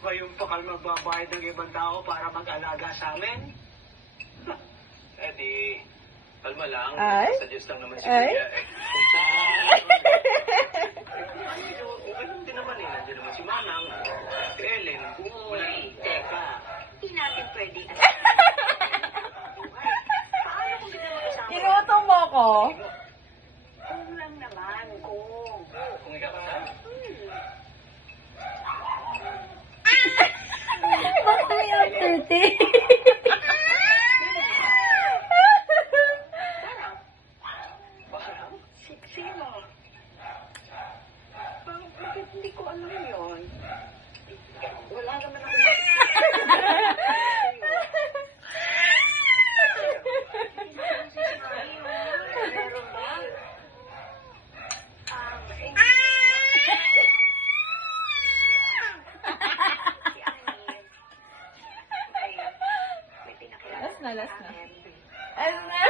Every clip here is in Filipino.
Ngayon pa kayo magbabayad ng ibang tao para mag-alaga sa amin? Eh di, kalma lang. Ay? Sa Diyos lang naman si Ay? Kuya. Kung saan ganun din naman eh. Nandiyan naman si Manang, si Ellen. Uy, teka. Hindi natin pwede. Paano kung hindi naman kasama? Inutom mo ko. Kung lang naman, kung. Kung ikaw ka. Bakit may authority? Parang, Sino? Bakit hindi ko alam yun? Wala naman ako. Meron ba? Si Anin. May pinakilala Last na, last sa na. akin. Ano na?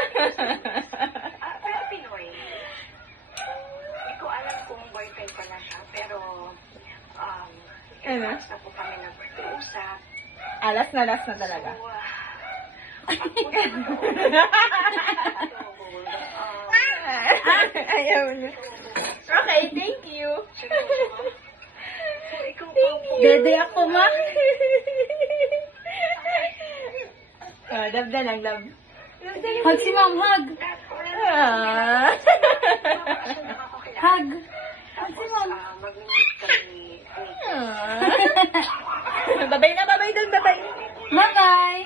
Pero Pinoy. Hindi ko alam kung boyfriend ko na siya, pero Ano? basta po kami nag-usap. Last na talaga. So, Ayaw na. Okay, thank you. Thank you. Dede ako, ma. Dab na lang, dab. Hug si mom, hug. Ah. Hug. Hug si mom. Mag-meet kami. Babay na, babay dun, babay. Bye-bye.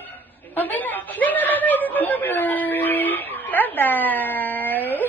Babay na. Babay na, babay dun, babay. Bye-bye.